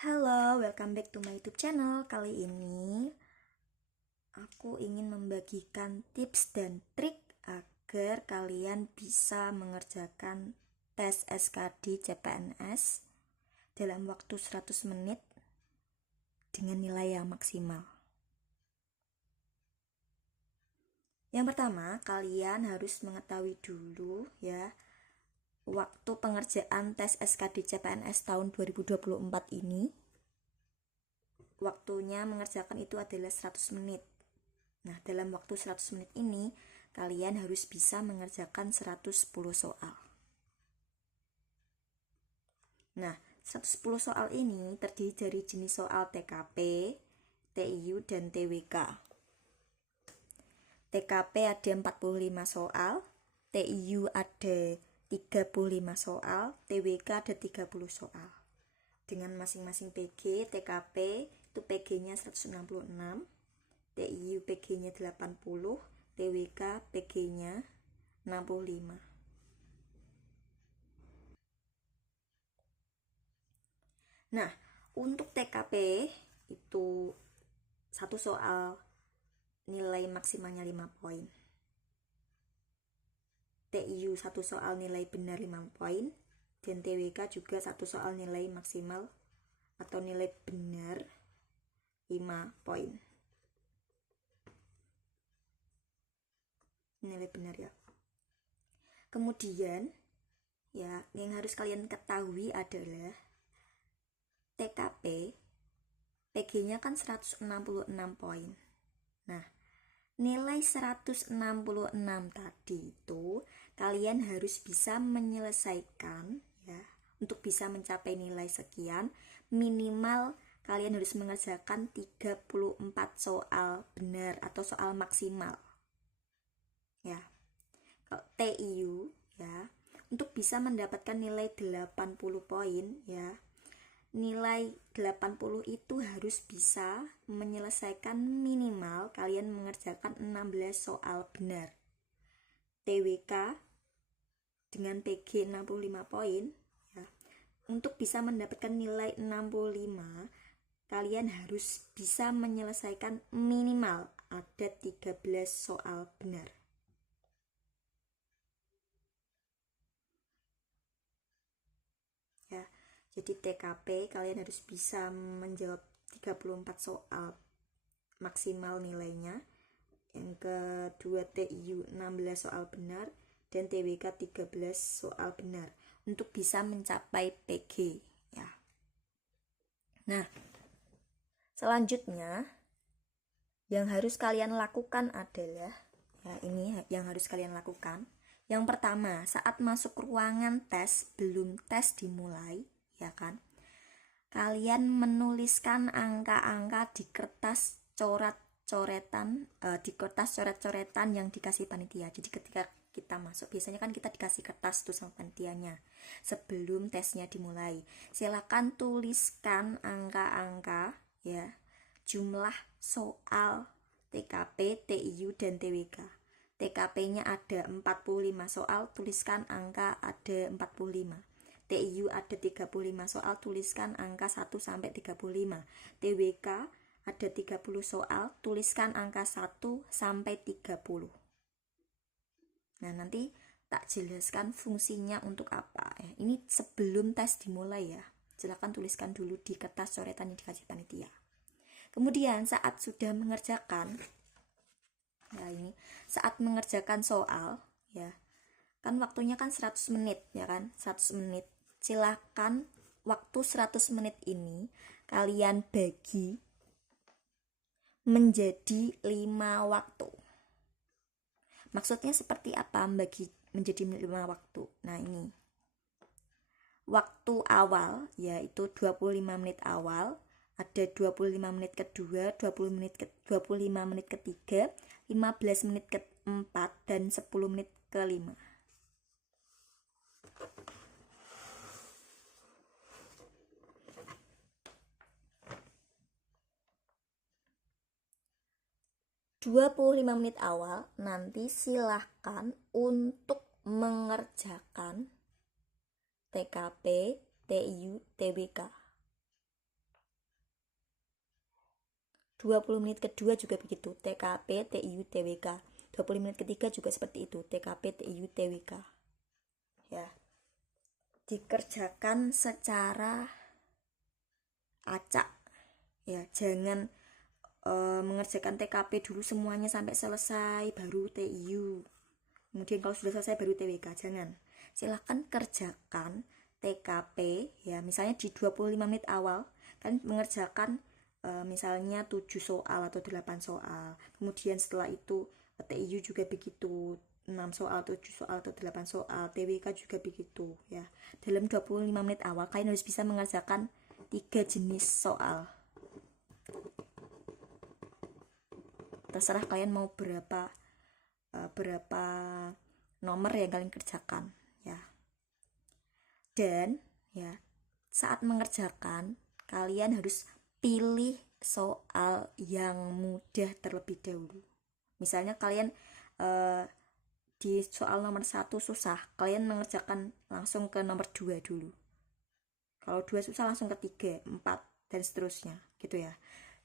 Halo, welcome back to my YouTube channel. Kali ini aku ingin membagikan tips dan trik agar kalian bisa mengerjakan tes SKD CPNS dalam waktu 100 menit dengan nilai yang maksimal. Yang pertama, kalian harus mengetahui dulu ya, waktu pengerjaan tes SKD CPNS tahun 2024 ini, waktunya mengerjakan itu adalah 100 menit. Nah, dalam waktu 100 menit ini, kalian harus bisa mengerjakan 110 soal. Nah, 110 soal ini terdiri dari jenis soal TKP, TIU, dan TWK. TKP ada 45 soal, TIU ada 35 soal, TWK ada 30 soal. Dengan masing-masing PG, TKP itu PG-nya 166, TIU PG-nya 80, TWK PG-nya 65. Nah, untuk TKP itu satu soal nilai maksimalnya 5 poin. TIU satu soal nilai benar 5 poin, dan TWK juga satu soal nilai maksimal atau nilai benar 5 poin. Nilai benar ya. Kemudian ya, yang harus kalian ketahui adalah TKP PG-nya kan 166 poin. Nah, nilai 166 tadi itu kalian harus bisa menyelesaikan ya. Untuk bisa mencapai nilai sekian, minimal kalian harus mengerjakan 34 soal benar atau soal maksimal. Ya. Kalau TIU ya, untuk bisa mendapatkan nilai 80 poin ya, nilai 80 itu harus bisa menyelesaikan minimal kalian mengerjakan 16 soal benar. TWK dengan PG 65 poin ya. Untuk bisa mendapatkan nilai 65, kalian harus bisa menyelesaikan minimal ada 13 soal benar. Ya. Jadi TKP kalian harus bisa menjawab 34 soal maksimal nilainya. Yang kedua TIU 16 soal benar, dan TWK 13 soal benar untuk bisa mencapai PG ya. Nah, selanjutnya yang harus kalian lakukan adalah ya, ini yang harus kalian lakukan. Yang pertama, saat masuk ruangan tes, belum tes dimulai ya kan, kalian menuliskan angka-angka di kertas coret-coretan, di kertas coret-coretan yang dikasih panitia. Jadi ketika kita masuk, biasanya kan kita dikasih kertas tuh sama panitianya sebelum tesnya dimulai. Silakan tuliskan angka-angka ya, jumlah soal TKP, TIU, dan TWK. TKP-nya ada 45 soal, tuliskan angka ada 45. TIU ada 35 soal, tuliskan angka 1 sampai 35. TWK ada 30 soal, tuliskan angka 1 sampai 30. Nah, nanti tak jelaskan fungsinya untuk apa ya. Ini sebelum tes dimulai ya. Silakan tuliskan dulu di kertas coretan yang dikasih panitia. Kemudian saat sudah mengerjakan ya, ini saat mengerjakan soal ya, kan waktunya kan 100 menit ya kan, 100 menit. Silakan waktu 100 menit ini kalian bagi menjadi 5 waktu. Maksudnya seperti apa bagi menjadi 5 waktu? Nah, ini waktu awal yaitu 25 menit awal, ada 25 menit kedua, 25 menit ketiga, 15 menit keempat, dan 10 menit kelima. ...25 menit awal nanti silahkan untuk mengerjakan TKP, TIU, TWK. 20 menit kedua juga begitu, TKP, TIU, TWK. 20 menit ketiga juga seperti itu, TKP, TIU, TWK. Ya. Dikerjakan secara acak. Ya, jangan mengerjakan TKP dulu semuanya sampai selesai baru TIU. Kemudian kalau sudah selesai baru TWK, jangan. Silahkan kerjakan TKP ya, misalnya di 25 menit awal kan mengerjakan misalnya 7 soal atau 8 soal. Kemudian setelah itu TIU juga begitu, 6 soal, 7 soal atau 8 soal. TWK juga begitu ya. Dalam 25 menit awal kalian harus bisa mengerjakan 3 jenis soal. Terserah kalian mau berapa nomor yang kalian kerjakan ya. Dan ya, saat mengerjakan kalian harus pilih soal yang mudah terlebih dahulu. Misalnya kalian di soal nomor 1 susah, kalian mengerjakan langsung ke nomor 2 dulu. Kalau 2 susah langsung ke 3, 4 dan seterusnya gitu ya.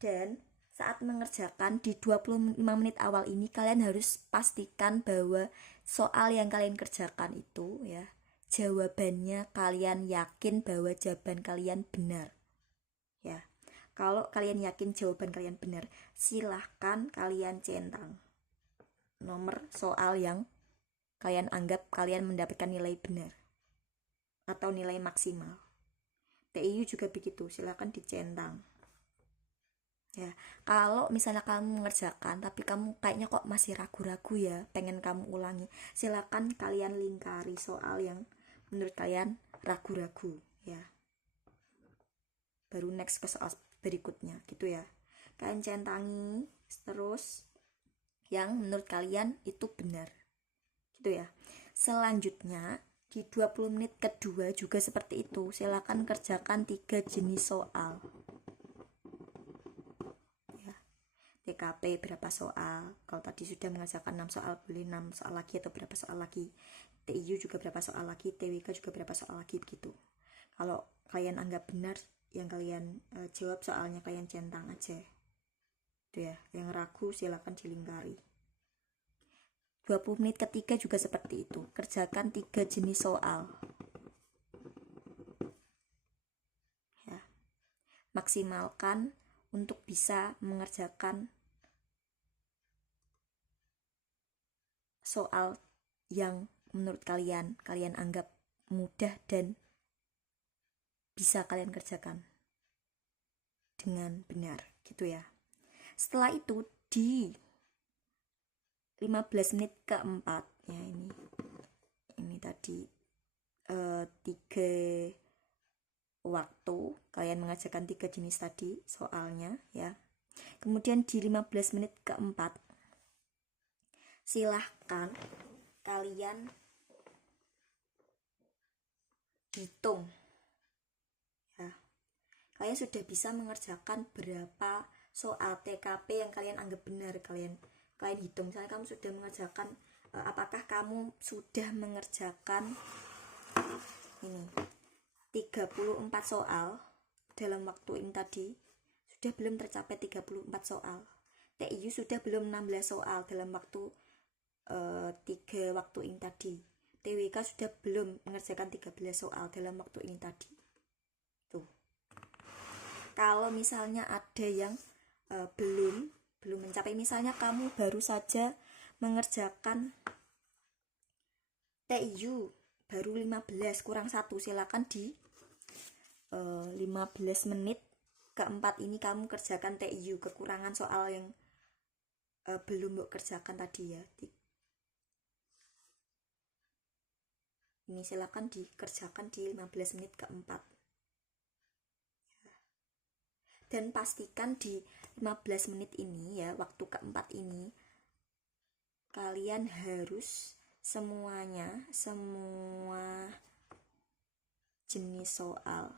Dan saat mengerjakan di 25 menit awal ini kalian harus pastikan bahwa soal yang kalian kerjakan itu ya, jawabannya kalian yakin bahwa jawaban kalian benar ya. Kalau kalian yakin jawaban kalian benar, silahkan kalian centang nomor soal yang kalian anggap kalian mendapatkan nilai benar atau nilai maksimal. TIU juga begitu, silahkan dicentang ya. Kalau misalnya kamu mengerjakan tapi kamu kayaknya kok masih ragu-ragu ya, pengen kamu ulangi, silakan kalian lingkari soal yang menurut kalian ragu-ragu ya, baru next ke soal berikutnya gitu ya. Kalian centangi terus yang menurut kalian itu benar gitu ya. Selanjutnya di 20 menit kedua juga seperti itu, silakan kerjakan 3 jenis soal. TKP berapa soal, kalau tadi sudah mengerjakan 6 soal boleh 6 soal lagi atau berapa soal lagi. TIU juga berapa soal lagi, TWK juga berapa soal lagi begitu. Kalau kalian anggap benar yang kalian jawab soalnya, kalian centang aja itu ya. Yang ragu silakan dilingkari. 20 menit ketiga juga seperti itu, kerjakan 3 jenis soal ya. Maksimalkan untuk bisa mengerjakan soal yang menurut kalian anggap mudah dan bisa kalian kerjakan dengan benar gitu ya. Setelah itu di 15 menit keempat ya, ini tadi 3 waktu kalian mengerjakan 3 jenis tadi soalnya ya. Kemudian di 15 menit keempat silahkan kalian hitung ya. Kalian sudah bisa mengerjakan berapa soal TKP yang kalian anggap benar, kalian hitung. Misalnya kamu sudah mengerjakan apakah kamu sudah mengerjakan ini 34 soal dalam waktu ini tadi, sudah belum tercapai 34 soal. TIU sudah belum 16 soal dalam waktu 3 waktu ini tadi. TWK sudah belum mengerjakan 13 soal dalam waktu ini tadi. Tuh. Kalau misalnya ada yang belum mencapai, misalnya kamu baru saja mengerjakan TIU baru 15 kurang 1, silakan di 15 menit keempat ini kamu kerjakan TIU kekurangan soal yang belum kerjakan tadi ya. Ini silakan dikerjakan di 15 menit keempat. Dan pastikan di 15 menit ini ya, waktu keempat ini kalian harus semua jenis soal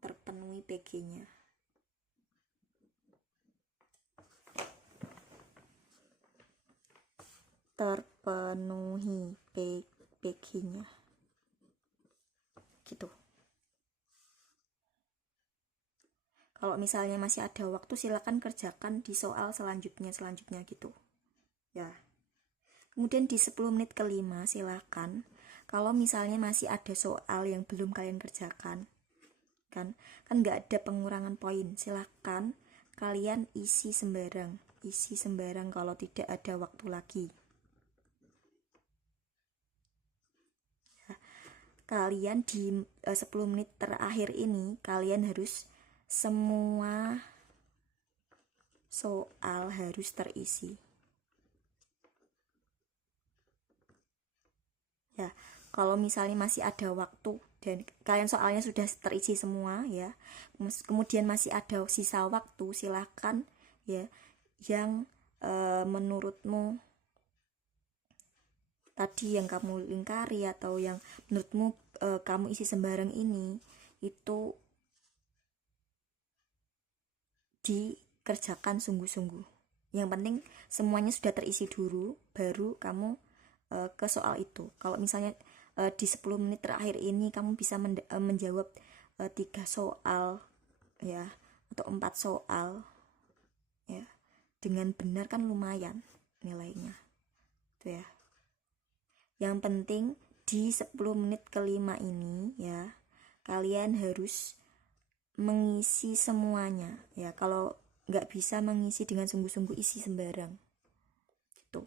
terpenuhi PG-nya. Terpenuhi PG-nya gitu. Kalau misalnya masih ada waktu, silakan kerjakan di soal selanjutnya gitu ya. Kemudian di 10 menit kelima silakan, kalau misalnya masih ada soal yang belum kalian kerjakan, kan nggak ada pengurangan poin, silakan kalian isi sembarang kalau tidak ada waktu lagi. Kalian di 10 menit terakhir ini kalian harus semua soal harus terisi ya. Kalau misalnya masih ada waktu dan kalian soalnya sudah terisi semua ya, kemudian masih ada sisa waktu, silahkan ya yang menurutmu tadi yang kamu lingkari atau yang menurutmu kamu isi sembarang ini itu dikerjakan sungguh-sungguh. Yang penting semuanya sudah terisi dulu, baru kamu ke soal itu. Kalau misalnya di 10 menit terakhir ini kamu bisa menjawab 3 soal ya, atau 4 soal ya, dengan benar kan lumayan nilainya itu ya. Yang penting di 10 menit kelima ini ya, kalian harus mengisi semuanya ya. Kalau nggak bisa mengisi dengan sungguh-sungguh, isi sembarang gitu.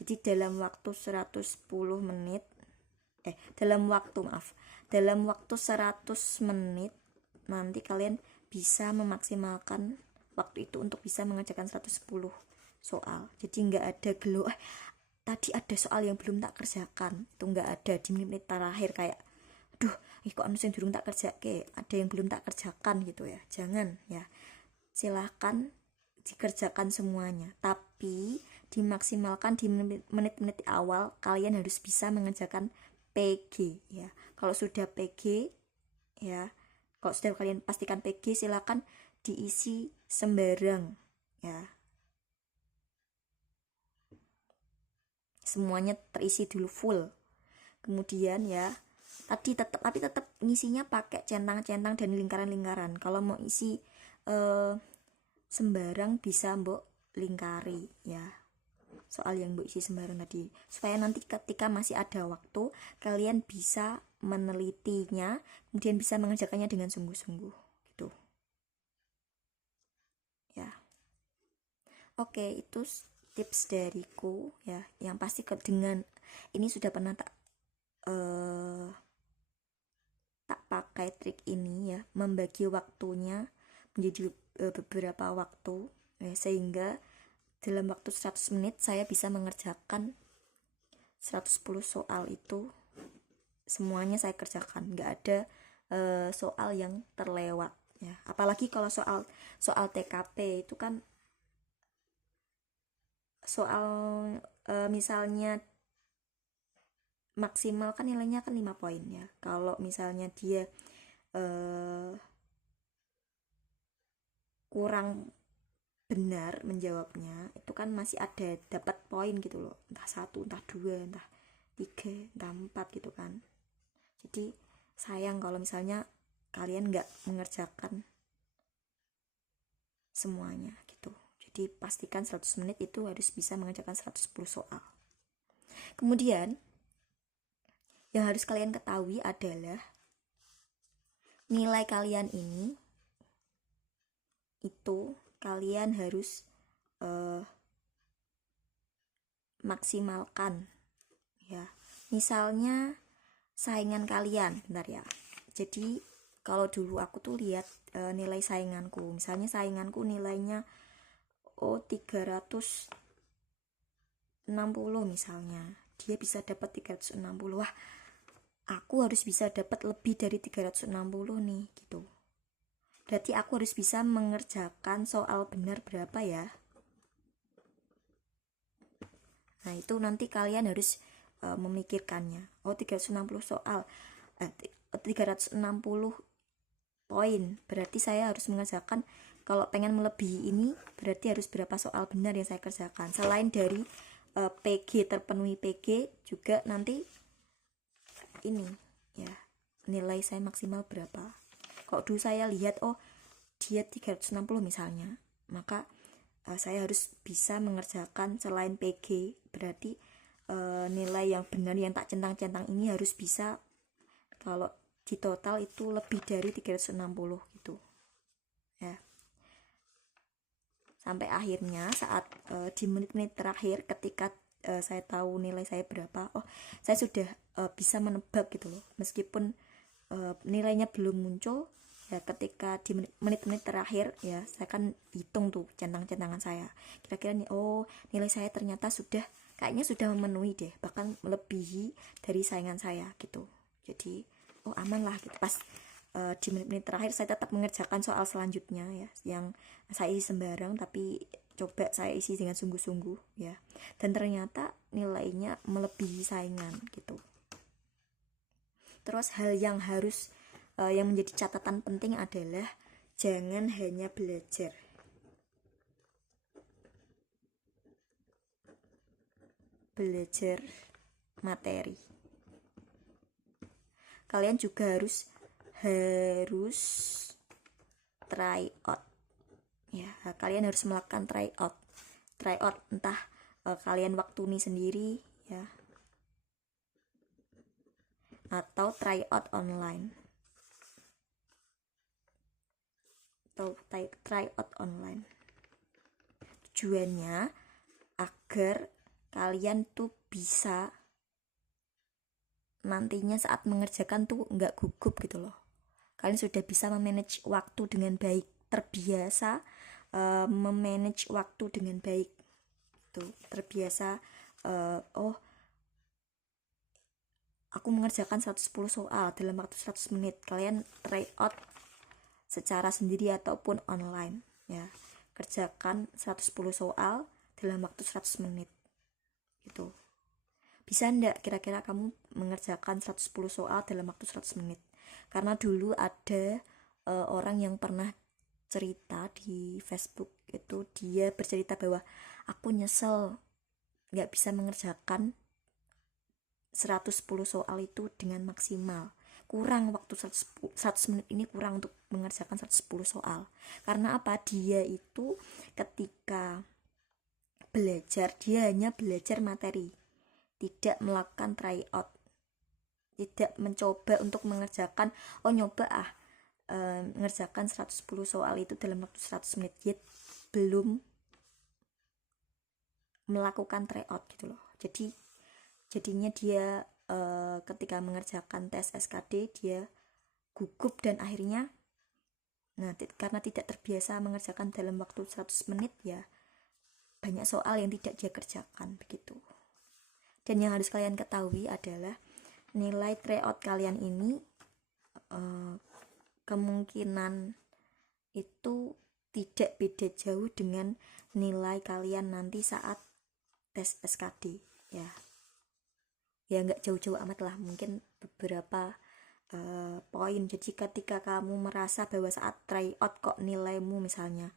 Jadi dalam waktu 110 menit dalam waktu 100 menit nanti kalian bisa memaksimalkan waktu itu untuk bisa mengerjakan 110 soal. Jadi nggak ada gelo tadi ada soal yang belum tak kerjakan, itu nggak ada di menit terakhir kayak aduh kok anu sing durung tak kerjake, ada yang belum tak kerjakan gitu ya. Jangan ya, silahkan dikerjakan semuanya, tapi dimaksimalkan di menit-menit awal. Kalian harus bisa mengerjakan PG ya. Kalau sudah PG ya, kalau sudah kalian pastikan PG, silahkan diisi sembarang ya, semuanya terisi dulu full. Kemudian ya tadi tetap ngisinya pakai centang-centang dan lingkaran-lingkaran. Kalau mau isi sembarang bisa mbok lingkari ya, soal yang mbok isi sembarang tadi, supaya nanti ketika masih ada waktu kalian bisa menelitinya, kemudian bisa mengerjakannya dengan sungguh-sungguh gitu ya. Oke, itu tips dariku ya, yang pasti dengan ini sudah pernah tak pakai trik ini ya, membagi waktunya menjadi beberapa waktu ya, sehingga dalam waktu 100 menit saya bisa mengerjakan 110 soal itu semuanya saya kerjakan, nggak ada soal yang terlewat ya. Apalagi kalau soal TKP itu kan soal misalnya maksimal kan nilainya kan 5 poin ya. Kalau misalnya dia kurang benar menjawabnya, itu kan masih ada dapat poin gitu loh, entah 1, entah 2, entah 3, entah 4 gitu kan. Jadi sayang kalau misalnya kalian nggak mengerjakan semuanya gitu. Jadi pastikan 100 menit itu harus bisa mengerjakan 110 soal. Kemudian yang harus kalian ketahui adalah nilai kalian ini itu kalian harus maksimalkan ya. Misalnya saingan kalian, bentar ya. Jadi kalau dulu aku tuh lihat nilai sainganku, misalnya sainganku nilainya 360 misalnya, dia bisa dapat 360. Wah, aku harus bisa dapat lebih dari 360 nih gitu. Berarti aku harus bisa mengerjakan soal benar berapa ya. Nah itu nanti kalian harus memikirkannya. 360 soal 360 poin, berarti saya harus mengerjakan, kalau pengen melebihi ini berarti harus berapa soal benar yang saya kerjakan. Selain dari PG, terpenuhi PG, juga nanti ini ya, nilai saya maksimal berapa. Kalau dulu saya lihat dia 360 misalnya, maka saya harus bisa mengerjakan selain PG, berarti nilai yang benar yang tak centang-centang ini harus bisa, kalau di total itu lebih dari 360 gitu ya. Sampai akhirnya saat di menit-menit terakhir ketika saya tahu nilai saya berapa, oh saya sudah bisa menebak gitu loh, meskipun nilainya belum muncul ya. Ketika di menit-menit terakhir ya, saya kan hitung tuh centang-centangan saya, kira-kira nih, oh nilai saya ternyata kayaknya sudah memenuhi deh, bahkan melebihi dari saingan saya gitu. Jadi oh aman lah gitu. Pas di menit-menit terakhir saya tetap mengerjakan soal selanjutnya ya, yang saya isi sembarang tapi coba saya isi dengan sungguh-sungguh ya, dan ternyata nilainya melebihi saingan gitu. Terus hal yang harus yang menjadi catatan penting adalah jangan hanya belajar materi. Kalian juga harus try out ya. Kalian harus melakukan try out entah kalian waktu ini sendiri ya, atau try out online Tujuannya agar kalian tuh bisa nantinya saat mengerjakan tuh nggak gugup gitu loh. Kalian sudah bisa memanage waktu dengan baik, terbiasa memanage waktu dengan baik tuh, terbiasa oh aku mengerjakan 110 soal dalam waktu 100 menit. Kalian try out secara sendiri ataupun online ya, kerjakan 110 soal dalam waktu 100 menit gitu. Bisa enggak kira-kira kamu mengerjakan 110 soal dalam waktu 100 menit? Karena dulu ada orang yang pernah cerita di Facebook itu, dia bercerita bahwa aku nyesel gak bisa mengerjakan 110 soal itu dengan maksimal. Kurang waktu 100 menit ini, kurang untuk mengerjakan 110 soal. Karena apa? Dia itu ketika belajar, dia hanya belajar materi, tidak melakukan try out, tidak mencoba untuk mengerjakan mengerjakan 110 soal itu dalam waktu 100 menit, yet belum melakukan try out gitu loh. Jadinya dia ketika mengerjakan tes SKD dia gugup, dan akhirnya karena tidak terbiasa mengerjakan dalam waktu 100 menit ya, banyak soal yang tidak dia kerjakan begitu. Dan yang harus kalian ketahui adalah nilai tryout kalian ini kemungkinan itu tidak beda jauh dengan nilai kalian nanti saat tes SKD ya nggak jauh-jauh amat lah, mungkin beberapa poin. Jadi ketika kamu merasa bahwa saat tryout kok nilaimu misalnya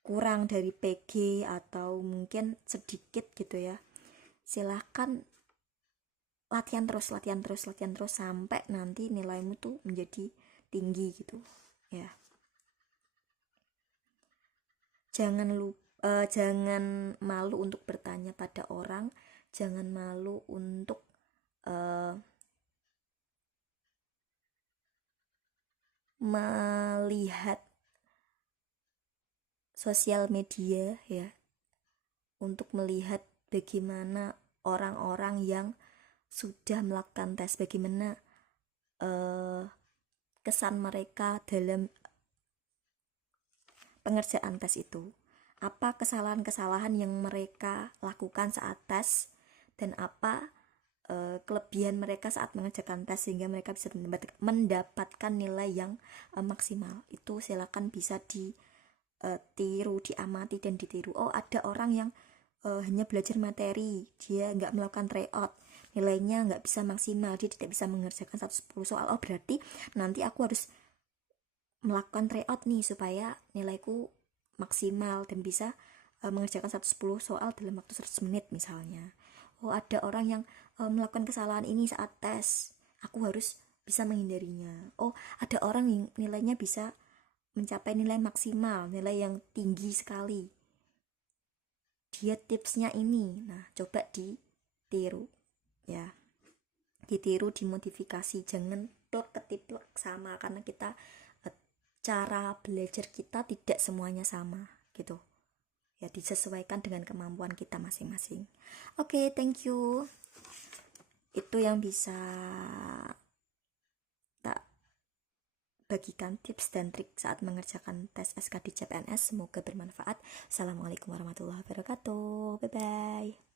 kurang dari PG atau mungkin sedikit gitu ya, silahkan latihan terus sampai nanti nilaimu tuh menjadi tinggi gitu ya. Jangan malu untuk bertanya pada orang, jangan malu untuk melihat sosial media ya, untuk melihat bagaimana orang-orang yang sudah melakukan tes, bagaimana kesan mereka dalam pengerjaan tes itu, apa kesalahan-kesalahan yang mereka lakukan saat tes, dan apa kelebihan mereka saat mengerjakan tes sehingga mereka bisa mendapatkan nilai yang maksimal. Itu silakan bisa ditiru, diamati dan ditiru. Oh ada orang yang hanya belajar materi, dia nggak melakukan tryout, nilainya nggak bisa maksimal, dia tidak bisa mengerjakan 110 soal. Oh berarti nanti aku harus melakukan tryout nih supaya nilaiku maksimal dan bisa mengerjakan 110 soal dalam waktu 100 menit misalnya. Oh ada orang yang melakukan kesalahan ini saat tes, aku harus bisa menghindarinya. Oh ada orang yang nilainya bisa mencapai nilai maksimal, nilai yang tinggi sekali. Dia tipsnya ini. Nah, coba ditiru ya. Ditiru, dimodifikasi, jangan plek ketiplek sama, karena kita cara belajar kita tidak semuanya sama gitu. Ya, disesuaikan dengan kemampuan kita masing-masing. Oke, thank you. Itu yang bisa tak bagikan tips dan trik saat mengerjakan tes SKD CPNS. Semoga bermanfaat. Assalamualaikum warahmatullahi wabarakatuh. Bye bye.